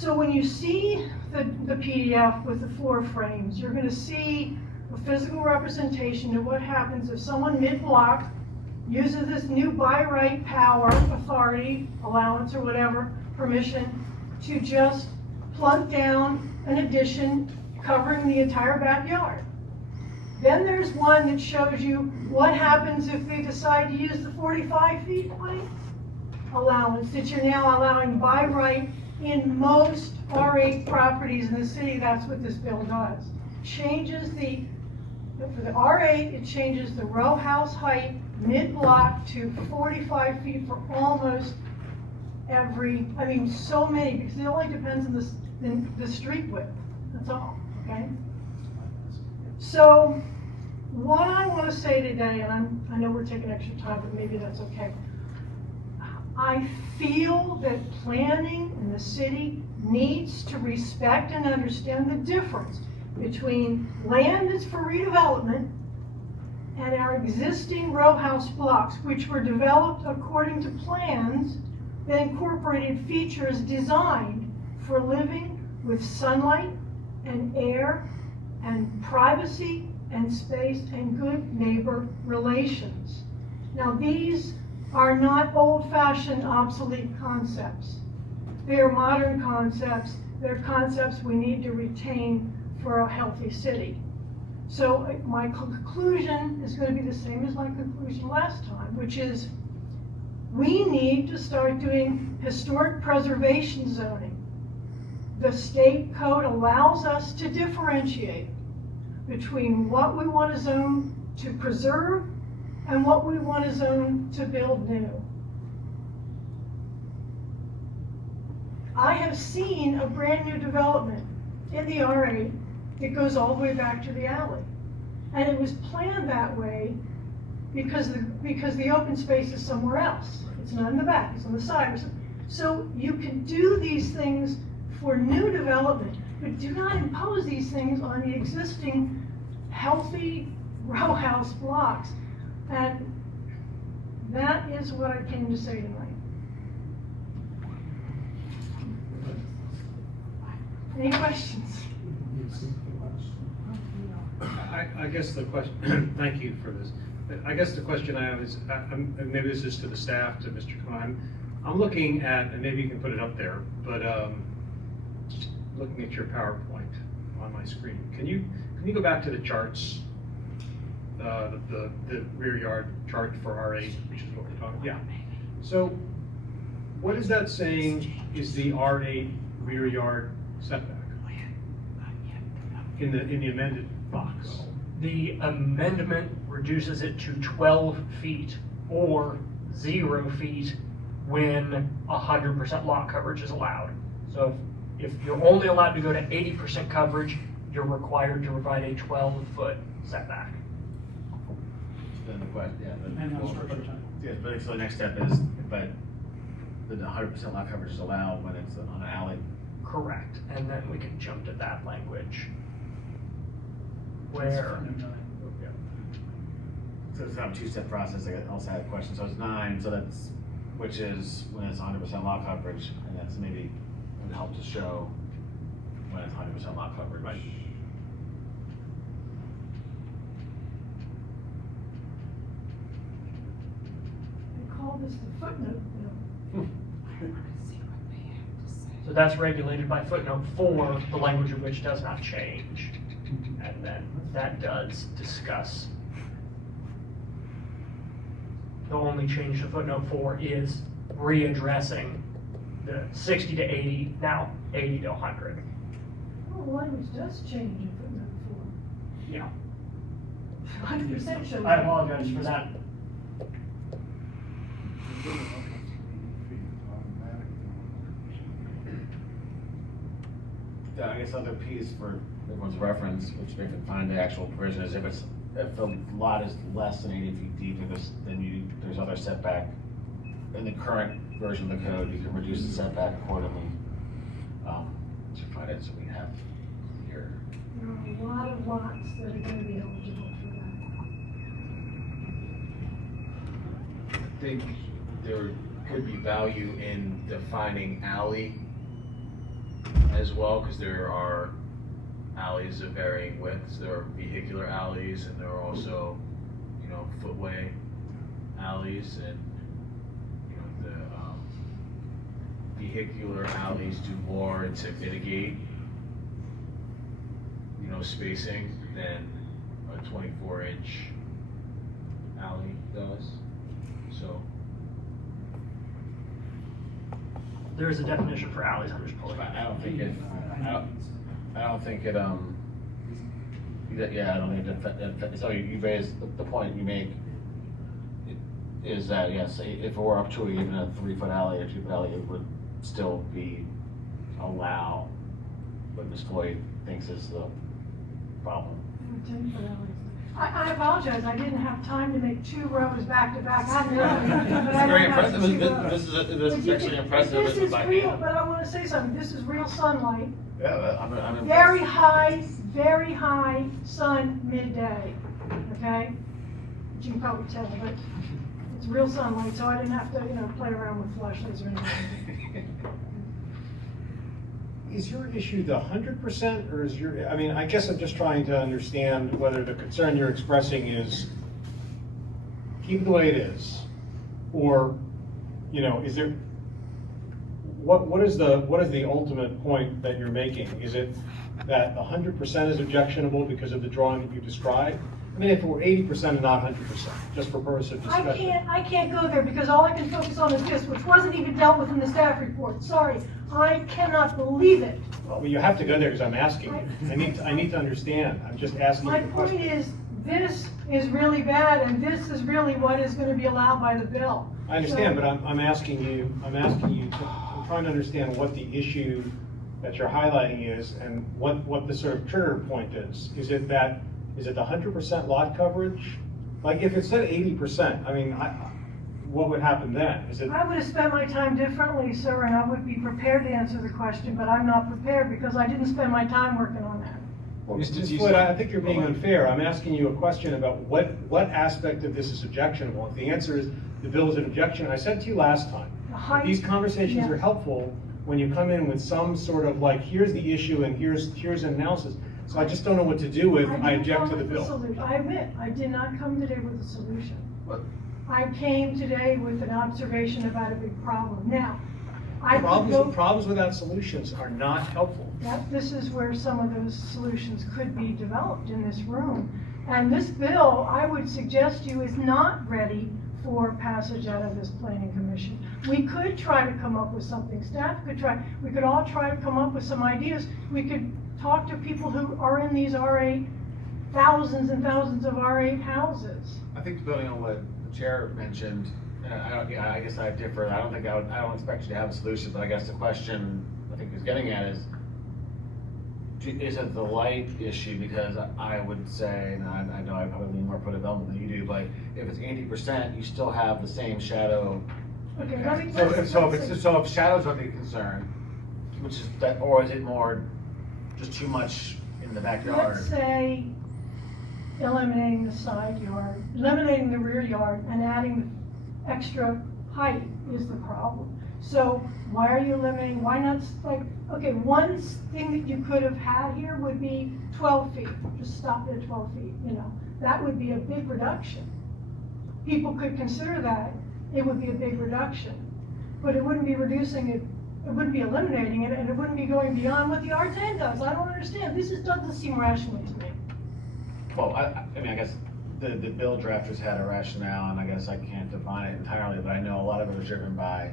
So when you see the PDF with the floor frames, you're going to see a physical representation of what happens if someone mid-block uses this new by right power, authority, allowance, or whatever, permission, to just plunk down an addition covering the entire backyard. Then there's one that shows you what happens if they decide to use the 45 feet height allowance that you're now allowing by right in most R8 properties in the city. That's what this bill does. Changes for the R8, it changes the row house height mid-block to 45 feet for almost every, so many, because it only depends on the street width. That's all, okay? So what I want to say today, and I know we're taking extra time, but maybe that's okay. I feel that planning in the city needs to respect and understand the difference between land that's for redevelopment and our existing row house blocks, which were developed according to plans that incorporated features designed for living with sunlight and air and privacy and space and good neighbor relations. Now, these are not old-fashioned, obsolete concepts. They are modern concepts. They're concepts we need to retain for a healthy city. So my conclusion is going to be the same as my conclusion last time, which is we need to start doing historic preservation zoning. The state code allows us to differentiate between what we want to zone to preserve and what we want to zone to build new. I have seen a brand new development in the R8 that goes all the way back to the alley. And it was planned that way because the open space is somewhere else. It's not in the back, it's on the side or something. So you can do these things for new development, but do not impose these things on the existing healthy row house blocks. And that is what I came to say tonight. Any questions? I guess the question, thank you for this. I guess the question I have is, and maybe this is to the staff, to Mr. Khan. I'm looking at, and maybe you can put it up there, but looking at your PowerPoint on my screen. Can you go back to the charts, the rear yard chart for R8, which is what we're talking about? Yeah. So what is that saying is the R8 rear yard setback in the amended box? The amendment reduces it to 12 feet or 0 feet when 100% lot coverage is allowed. So if you're only allowed to go to 80% coverage, you're required to provide a 12-foot setback. Then the question, Yeah, but so the next step is, but the 100% lot coverage is allowed when it's on an alley. Correct, and then we can jump to that language. Where? So it's kind of a two-step process. I also had a question. So it's 9. So that's, which is when it's 100% lot coverage, and that's maybe would help to show when it's 100% lot coverage. Right. I call this the footnote bill. So that's regulated by footnote 4, the language of which does not change. And then that does discuss. The only change to footnote 4 is readdressing the 60 to 80, now 80 to 100. Oh, the language does change in footnote Yeah. 4. 100% shows. I apologize for that. I guess other piece for everyone's reference, which they can find the actual provision, is if the lot is less than 80 feet deep, then there's other setback. In the current version of the code, you can reduce the setback accordingly. To find it, so we have here. There are a lot of lots that are going to be eligible for that. I think there could be value in defining alley as well, because there are alleys of varying widths. There are vehicular alleys, and there are also, footway alleys, and, the vehicular alleys do more to mitigate, spacing than a 24-inch alley does, so. There is a definition for alleys, I'm just pulling it. I don't think it, I don't think it, yeah, I don't think that, so you raised, the point you make is that, yes, if it were up to even a 3-foot alley or 2-foot alley, it would still be allow what Ms. Floyd thinks is the problem. I apologize, I didn't have time to make 2 rows back to back. I know, but It's I very don't have impressive. 2 This rows. this is actually impressive. This is by real, hand. but I want to say something, this is real sunlight. Yeah, I'm impressed. Very high sun midday, okay? You can probably tell, but it's real sunlight, so I didn't have to, play around with flashlights or anything. Is your issue the 100%, or is I guess I'm just trying to understand whether the concern you're expressing is keep it the way it is, or, is there, what is the ultimate point that you're making? Is it that 100% is objectionable because of the drawing that you described? I mean, if it were 80% and not 100%, just for purpose of discussion. I can't go there because all I can focus on is this, which wasn't even dealt with in the staff report. Sorry, I cannot believe it. Well, you have to go there because I'm asking you. I need to understand. I'm just asking you My the point question. is, this is really bad and this is really what is going to be allowed by the bill. I understand, So- but I'm asking you, I'm trying to understand what the issue that you're highlighting is and what the sort of trigger point is. Is it the 100% lot coverage? Like, if it said 80%, I mean, what would happen then? Is it? I would have spent my time differently, sir, and I would be prepared to answer the question, but I'm not prepared because I didn't spend my time working on that. Well, Mr. Ms. Tisa- Floyd, I think you're being unfair. I'm asking you a question about what aspect of this is objectionable. If the answer is the bill is an objection, I said to you last time, The height- these conversations yeah. are helpful when you come in with some sort of like, here's the issue and here's an analysis. So I just don't know what to do with, I didn't object come to the with a bill. solution. I admit, I did not come today with a solution. But I came today with an observation about a big problem. Now, I could go, Problems without solutions are not helpful. this is where some of those solutions could be developed in this room. And this bill, I would suggest to you, is not ready for passage out of this planning commission. We could try to come up with something, staff could try, we could all try to come up with some ideas. We could talk to people who are in these R8, thousands and thousands of R8 houses. I think building on what the chair mentioned, I guess I differ. I don't expect you to have a solution, but I guess the question I think he's getting at is it the light issue? Because I would say, and I know I probably lean more pro development than you do, but if it's 80%, you still have the same shadow. Okay, let me. So if shadows are the concern, which is that, or is it more just too much in the backyard? Let's say eliminating the side yard, eliminating the rear yard, and adding the extra height is the problem. So why are you eliminating, why not, okay, one thing that you could have had here would be 12 feet, just stop it at 12 feet, that would be a big reduction. People could consider that, it would be a big reduction, but it wouldn't be reducing it, it wouldn't be eliminating it, and it wouldn't be going beyond what the R10 does. I don't understand, doesn't seem rational to me. Well, I mean, I guess the bill drafters had a rationale, and I guess I can't define it entirely, but I know a lot of it was driven by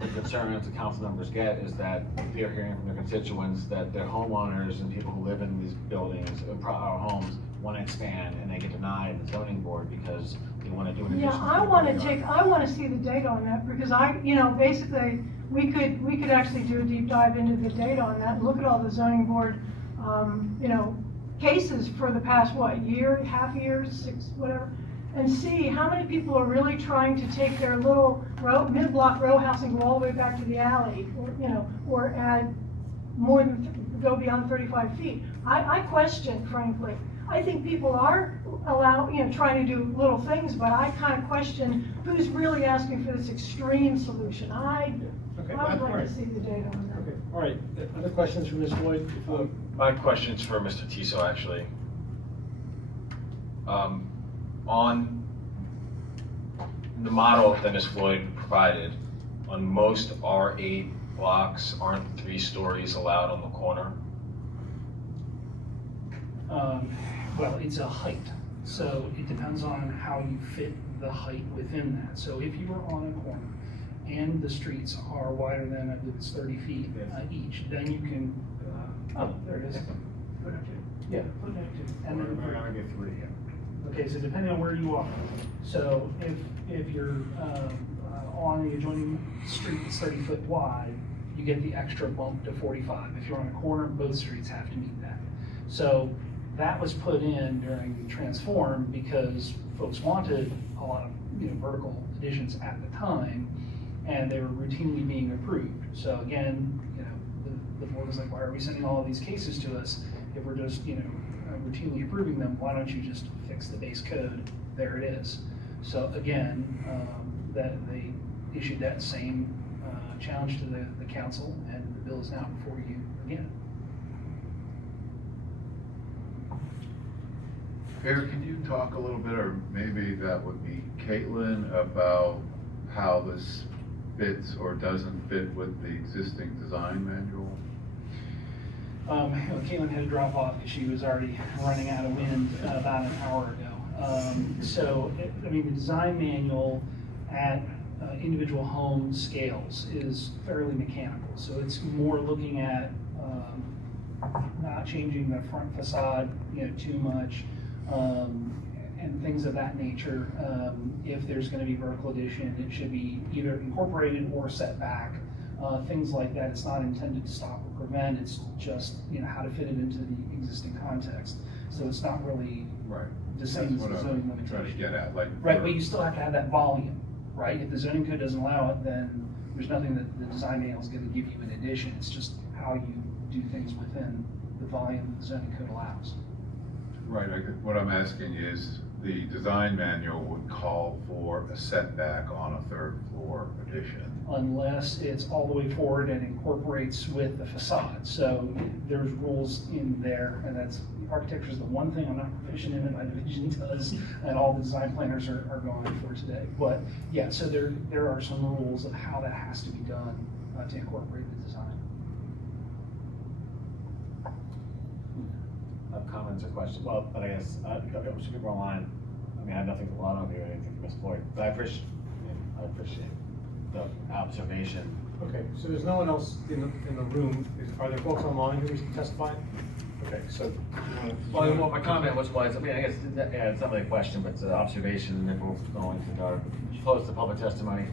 the concerns the council members get is that they're hearing from their constituents that their homeowners and people who live in these buildings or homes want to expand, and they get denied the zoning board because they want to do an Yeah, addition. I want to see the data on that, because basically, we could actually do a deep dive into the data on that, and look at all the zoning board, cases for the past, year, half year, 6, whatever, and see how many people are really trying to take their little mid-block row house and go all the way back to the alley, or add more than, go beyond 35 feet. I question, frankly. I think people are trying to do little things, but I kind of question who's really asking for this extreme solution. Okay. I would all like right. to see the data on that. Okay, all right. Other questions for Ms. Floyd? before- My question's for Mr. Tiso, actually. On the model that Ms. Floyd provided, on most R8 blocks, aren't 3 stories allowed on the corner? Well, it's a height, so it depends on how you fit the height within that. So if you are on a corner and the streets are wider than, I believe it's 30 feet each, then you can, oh, there it is. Yeah, footnote 2. And then We're gonna get 3, yeah. okay, so depending on where you are. So if you're on the adjoining street that's 30 foot wide, you get the extra bump to 45. If you're on a corner, both streets have to meet that. So that was put in during Transform because folks wanted a lot of vertical additions at the time, and they were routinely being approved. So again, the board was like, why are we sending all of these cases to us if we're just routinely approving them? Why don't you just fix the base code? There it is. So again, that they issued that same challenge to the council, and the bill is now before you again. Fair, can you talk a little bit, or maybe that would be Caitlin, about how this fits or doesn't fit with the existing design manual? Caitlin had to drop off because she was already running out of wind about an hour ago. The design manual at individual home scales is fairly mechanical. So it's more looking at not changing the front facade, too much, and things of that nature. If there's going to be vertical addition, it should be either incorporated or set back. Things like that. It's not intended to stop or prevent. It's just how to fit it into the existing context. So it's not really Right. the same as That's the what zoning I'm trying to limitation. get at, like. Right, but you still have to have that volume, right? If the zoning code doesn't allow it, then there's nothing that the design manual is going to give you in addition. It's just how you do things within the volume that the zoning code allows. Right, what I'm asking is, the design manual would call for a setback on a third floor addition. Unless it's all the way forward and incorporates with the facade. So there's rules in there, and that's, architecture is the one thing I'm not proficient in that my division does, and all the design planners are going for today. But yeah, so there are some rules of how that has to be done to incorporate the design. Have comments or questions? Well, but I guess, should people online, I have nothing to add on here, anything from Ms. Floyd, but I appreciate the observation. Okay, so there's no one else in the room. Are there folks online who wish to testify? Okay, so. Well, my comment was, I guess, it's not really a question, but it's an observation, and if we're going to close the public testimony.